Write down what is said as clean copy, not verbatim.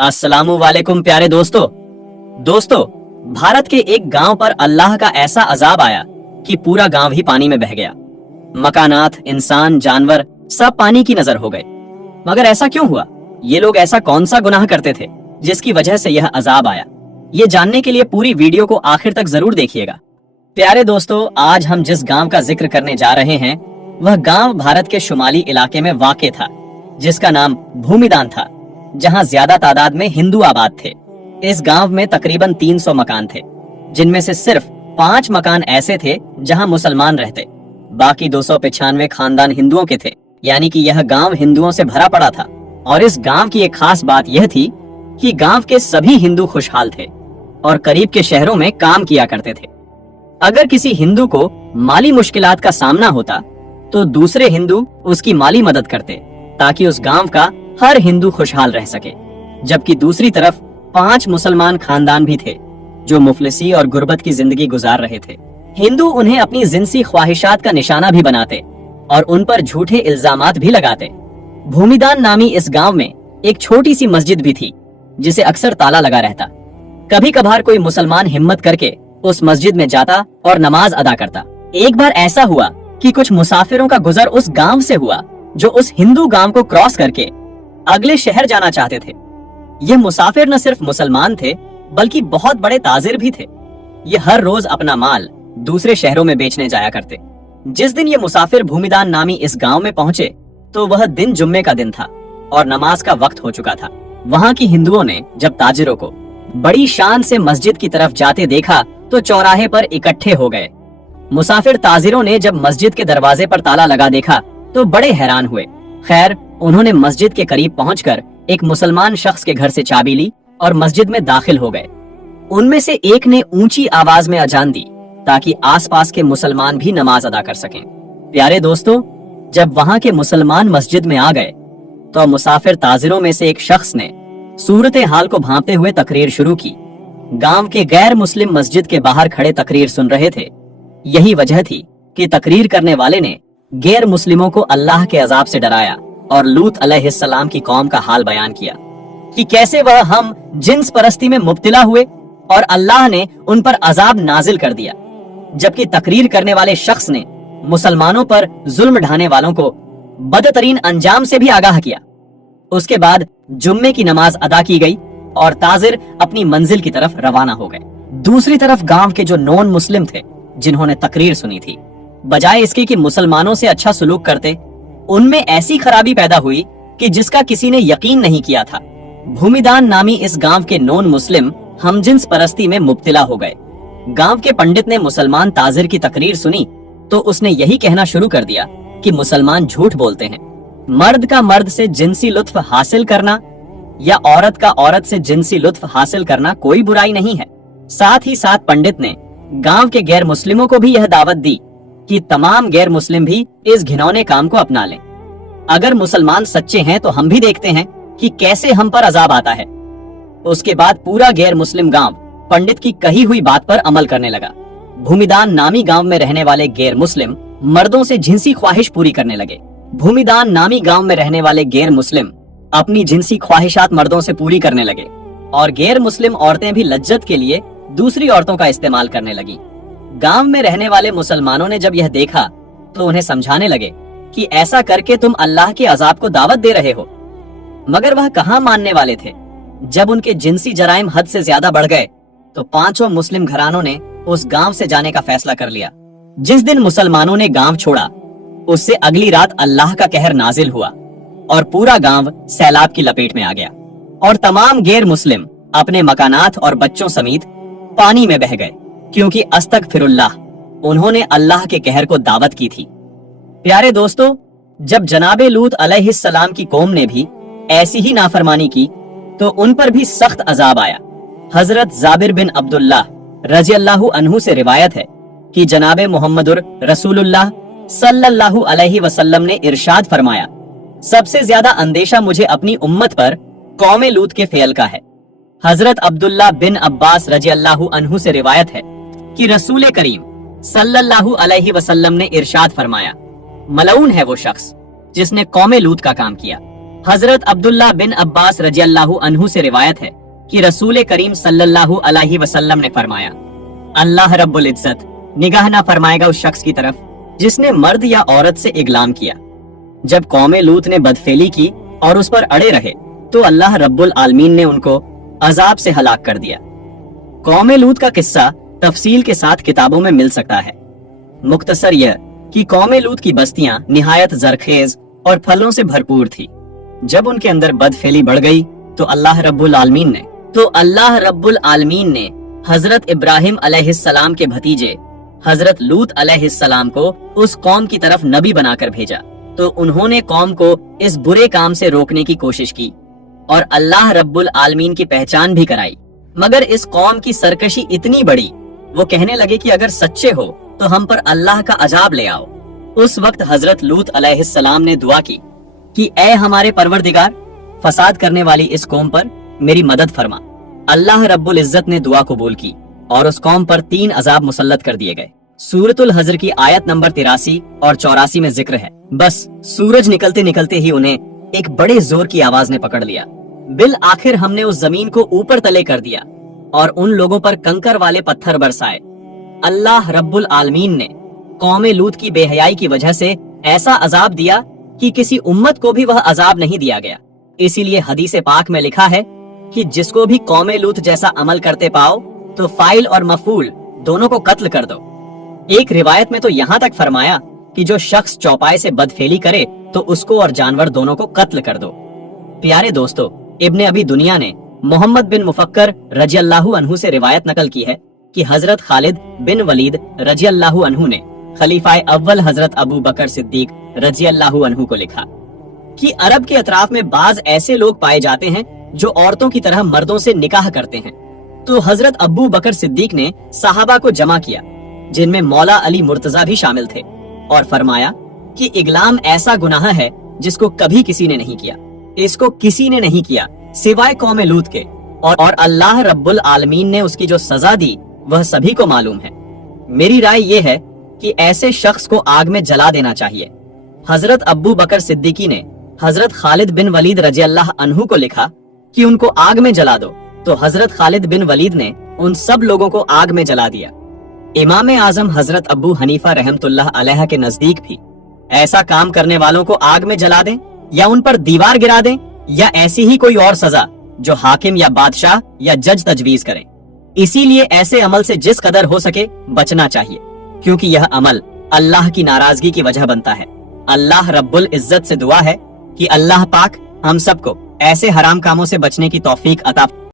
अस्सलामु वालेकुम प्यारे दोस्तों, भारत के एक गांव पर अल्लाह का ऐसा अजाब आया कि पूरा गांव ही पानी में बह गया। मकानात, इंसान, जानवर सब पानी की नजर हो गए। मगर ऐसा क्यों हुआ? ये लोग ऐसा कौन सा गुनाह करते थे जिसकी वजह से यह अजाब आया? ये जानने के लिए पूरी वीडियो को आखिर तक जरूर देखिएगा। प्यारे दोस्तों, आज हम जिस गांव का जिक्र करने जा रहे हैं वह गांव भारत के शुमाली इलाके में वाक़े था, जिसका नाम भूमिदान था, जहां ज्यादा तादाद में हिंदू आबाद थे। इस गांव में तकरीबन 300 मकान थे, जिनमें से सिर्फ 5 मकान ऐसे थे जहां मुसलमान रहते। बाकी 295 खानदान हिंदुओं के थे, यानी कि यह गांव हिंदुओं से भरा पड़ा था। और इस गांव की एक खास बात यह थी कि गांव के सभी हिंदू खुशहाल थे और करीब के शहरों में काम किया करते थे। अगर किसी हिंदू को माली मुश्किलात का सामना होता तो दूसरे हिंदू उसकी माली मदद करते ताकि उस गांव का हर हिंदू खुशहाल रह सके। जबकि दूसरी तरफ 5 मुसलमान खानदान भी थे जो मुफलिसी और गुर्बत की जिंदगी गुजार रहे थे। हिंदू उन्हें अपनी जिनसी ख्वाहिशात का निशाना भी बनाते और उन पर झूठे इल्जामात भी लगाते। भूमिदान नामी इस गांव में एक छोटी सी मस्जिद भी थी जिसे अक्सर ताला लगा रहता। कभी कभार कोई मुसलमान हिम्मत करके उस मस्जिद में जाता और नमाज अदा करता। एक बार ऐसा हुआ कि कुछ मुसाफिरों का गुजर उस गांव से हुआ जो उस हिंदू गांव को क्रॉस करके अगले शहर जाना चाहते थे। ये मुसाफिर न सिर्फ मुसलमान थे बल्कि बहुत बड़े ताजिर भी थे। ये हर रोज अपना माल दूसरे शहरों में बेचने जाया करते। जिस दिन ये मुसाफिर भूमिदान नामी इस गांव में पहुंचे तो वह दिन जुम्मे का दिन था और नमाज का वक्त हो चुका था। वहां की हिंदुओं ने जब ताजिरों को बड़ी शान से मस्जिद की तरफ जाते देखा तो चौराहे पर इकट्ठे हो गए। मुसाफिर ताजिरों ने जब मस्जिद के दरवाजे पर ताला लगा देखा तो बड़े हैरान हुए। खैर, उन्होंने मस्जिद के करीब पहुंचकर एक मुसलमान शख्स के घर से चाबी ली और मस्जिद में दाखिल हो गए। उनमें से एक ने ऊंची आवाज में अजान दी ताकि आसपास के मुसलमान भी नमाज अदा कर सकें। प्यारे दोस्तों, जब वहां के मुसलमान मस्जिद में आ गए तो मुसाफिर ताजिरों में से एक शख्स ने सूरत हाल को भांपते हुए तकरीर शुरू की। गांव के गैर मुस्लिम मस्जिद के बाहर खड़े तकरीर सुन रहे थे। यही वजह थी कि तकरीर करने वाले ने गैर मुस्लिमों को अल्लाह के अजाब से डराया और लूत अलैहिस्सलाम की कौम का हाल बयान किया कि कैसे वह हम जिन्स परस्ती में मुब्तिला हुए और अल्लाह ने उन पर अजाब नाजिल कर दिया। जबकि तकरीर करने वाले शख्स ने मुसलमानों पर जुल्म ढाने वालों को बदतरीन अंजाम से भी आगाह किया। उसके बाद जुम्मे की नमाज अदा की गई और ताजिर अपनी मंजिल की तरफ रवाना हो गए। दूसरी तरफ गांव के जो नॉन मुस्लिम थे जिन्होंने तकरीर सुनी थी, बजाय इसके कि मुसलमानों से अच्छा सलूक करते, उनमें ऐसी खराबी पैदा हुई कि जिसका किसी ने यकीन नहीं किया था। भूमिदान नामी इस गांव के नॉन मुस्लिम हमजिन्स परस्ती में मुब्तिला हो गए। गांव के पंडित ने मुसलमान ताजिर की तकरीर सुनी तो उसने यही कहना शुरू कर दिया कि मुसलमान झूठ बोलते हैं। मर्द का मर्द से जिनसी लुत्फ हासिल करना या औरत का औरत से जिनसी लुत्फ हासिल करना कोई बुराई नहीं है। साथ ही साथ पंडित ने गांव के गैर मुस्लिमों को भी यह दावत दी कि तमाम गैर मुस्लिम भी इस घिनौने काम को अपना लें। अगर मुसलमान सच्चे हैं तो हम भी देखते हैं कि कैसे हम पर अजाब आता है। उसके बाद पूरा गैर मुस्लिम गांव पंडित की कही हुई बात पर अमल करने लगा। भूमिदान नामी गांव में रहने वाले गैर मुस्लिम मर्दों से जिनसी ख्वाहिश पूरी करने लगे। भूमिदान नामी गांव में रहने वाले गैर मुस्लिम अपनी जिनसी ख्वाहिशात मर्दों से पूरी करने लगे और गैर मुस्लिम औरतें भी लज्जत के लिए दूसरी औरतों का इस्तेमाल करने लगी। गांव में रहने वाले मुसलमानों ने जब यह देखा तो उन्हें समझाने लगे कि ऐसा करके तुम अल्लाह के अजाब को दावत दे रहे हो। मगर वह कहाँ मानने वाले थे। जब उनके जिनसी जराइम हद से ज्यादा बढ़ गए तो 5 मुस्लिम घरानों ने उस गांव से जाने का फैसला कर लिया। जिस दिन मुसलमानों ने गांव छोड़ा उससे अगली रात अल्लाह का कहर नाजिल हुआ और पूरा गांव सैलाब की लपेट में आ गया और तमाम गैर मुस्लिम अपने मकानात और बच्चों समेत पानी में बह गए, क्योंकि अस्तगफिरुल्लाह, उन्होंने अल्लाह के कहर को दावत की थी। प्यारे दोस्तों, जब जनाबे लूत अलैहिस्सलाम की कौम ने भी ऐसी ही नाफरमानी की तो उन पर भी सख्त अजाब आया। हजरत जाबिर बिन अब्दुल्लाह रज़ियल्लाहु अन्हु से रिवायत है कि जनाबे मोहम्मदुर रसूलुल्लाह सल्लल्लाहु अलैहि वसल्लम ने इरशाद फरमाया, सबसे ज्यादा अंदेशा मुझे अपनी उम्मत पर कौमे लूत के फेल का है। हजरत अब्दुल्ला बिन अब्बास रज़ियल्लाहु अन्हु से रिवायत है कि रसूल करीम सल्लल्लाहु अलैहि वसल्लम ने इरशाद फरमाया, मलऊन है वो शख्स जिसने कौमे लूत का काम किया। हजरत अब्दुल्ला बिन अब्बास रजियल्लाहु अन्हु से रिवायत है कि रसूल करीम सल्लल्लाहु अलैहि वसल्लम ने फरमाया, अल्लाह रब्बुल इज्जत निगाह ना फरमाएगा उस शख्स की तरफ जिसने मर्द या औरत से इगलाम किया। जब कौमे लूत ने बदफेली की और उस पर अड़े रहे तो अल्लाह रब्बुल आलमीन ने उनको अजाब से हलाक कर दिया। कौमे लूत का किस्सा तफसील के साथ किताबों में मिल सकता है। मुख्तसर यह कि कौमे लूत की बस्तियां निहायत जरखेज और फलों से भरपूर थी। जब उनके अंदर बदफेली बढ़ गई तो अल्लाह रब्बुल आलमीन ने हजरत इब्राहिम अलैहिस्सलाम के भतीजे हजरत लूत अलैहिस्सलाम को उस कौम की तरफ नबी बनाकर भेजा। तो उन्होंने कौम को इस बुरे काम से रोकने की कोशिश की और अल्लाह रब्बुल आलमीन की पहचान भी कराई। मगर इस कौम की सरकशी इतनी बड़ी, वो कहने लगे कि अगर सच्चे हो तो हम पर अल्लाह का अजाब ले आओ। उस वक्त हजरत लूत अलैहिस्सलाम ने दुआ की कि ऐ हमारे परवरदिगार, फसाद करने वाली इस कौम पर मेरी मदद फरमा। अल्लाह रब्बुल इज्जत ने दुआ कबूल की और उस कौम पर 3 अजाब मुसल्लत कर दिए गए। सूरतुल हजर की आयत नंबर 83 और 84 में जिक्र है, बस सूरज निकलते निकलते ही उन्हें एक बड़े जोर की आवाज ने पकड़ लिया। बिल आखिर हमने उस जमीन को ऊपर तले कर दिया और उन लोगों पर कंकर वाले पत्थर बरसाए। अल्लाह रब्बुल आलमीन ने कौमे लूत की बेहयाई की वजह से ऐसा अजाब दिया कि किसी उम्मत को भी वह अजाब नहीं दिया गया। इसीलिए हदीसे पाक में लिखा है कि जिसको भी कौमे लूत जैसा अमल करते पाओ तो फाइल और मफूल दोनों को कत्ल कर दो। एक रिवायत में तो यहाँ तक फरमाया कि जो शख्स चौपाए से बदफेली करे तो उसको और जानवर दोनों को कत्ल कर दो। प्यारे दोस्तों, इब्ने अबी दुनिया ने मोहम्मद बिन मुफक्कर रजियल्लाहु अन्हु से रिवायत नकल की है कि हजरत खालिद बिन वलीद रजियल्लाहु अन्हु ने खलीफाए अव्वल हजरत अबू बकर सिद्दीक रजियल्लाहु अन्हु को लिखा कि अरब के अतराफ में बाज ऐसे लोग पाए जाते हैं जो औरतों की तरह मर्दों से निकाह करते हैं। तो हजरत अबू बकर सिद्दीक ने सहाबा को जमा किया, जिनमें मौला अली मुर्तजा भी शामिल थे, और फरमाया कि इगलाम ऐसा गुनाह है जिसको कभी किसी ने नहीं किया। इसको किसी ने नहीं किया सिवाय कौमे लूत के, और अल्लाह रब्बुल आलमीन ने उसकी जो सजा दी वह सभी को मालूम है। मेरी राय ये है कि ऐसे शख्स को आग में जला देना चाहिए। हजरत अबू बकर सिद्दीकी ने हजरत खालिद बिन वलीद रजियल्लाहु अन्हु को लिखा कि उनको आग में जला दो, तो हजरत खालिद बिन वलीद ने उन सब लोगों को आग में जला दिया। इमाम आजम हजरत अबू हनीफा रहमतुल्लाह अलैह के नजदीक भी ऐसा काम करने वालों को आग में जला दें या उन पर दीवार गिरा दें या ऐसी ही कोई और सजा जो हाकिम या बादशाह या जज तजवीज करें। इसीलिए ऐसे अमल से जिस कदर हो सके बचना चाहिए, क्योंकि यह अमल अल्लाह की नाराजगी की वजह बनता है। अल्लाह रब्बुल इज्जत से दुआ है कि अल्लाह पाक हम सबको ऐसे हराम कामों से बचने की तौफीक अता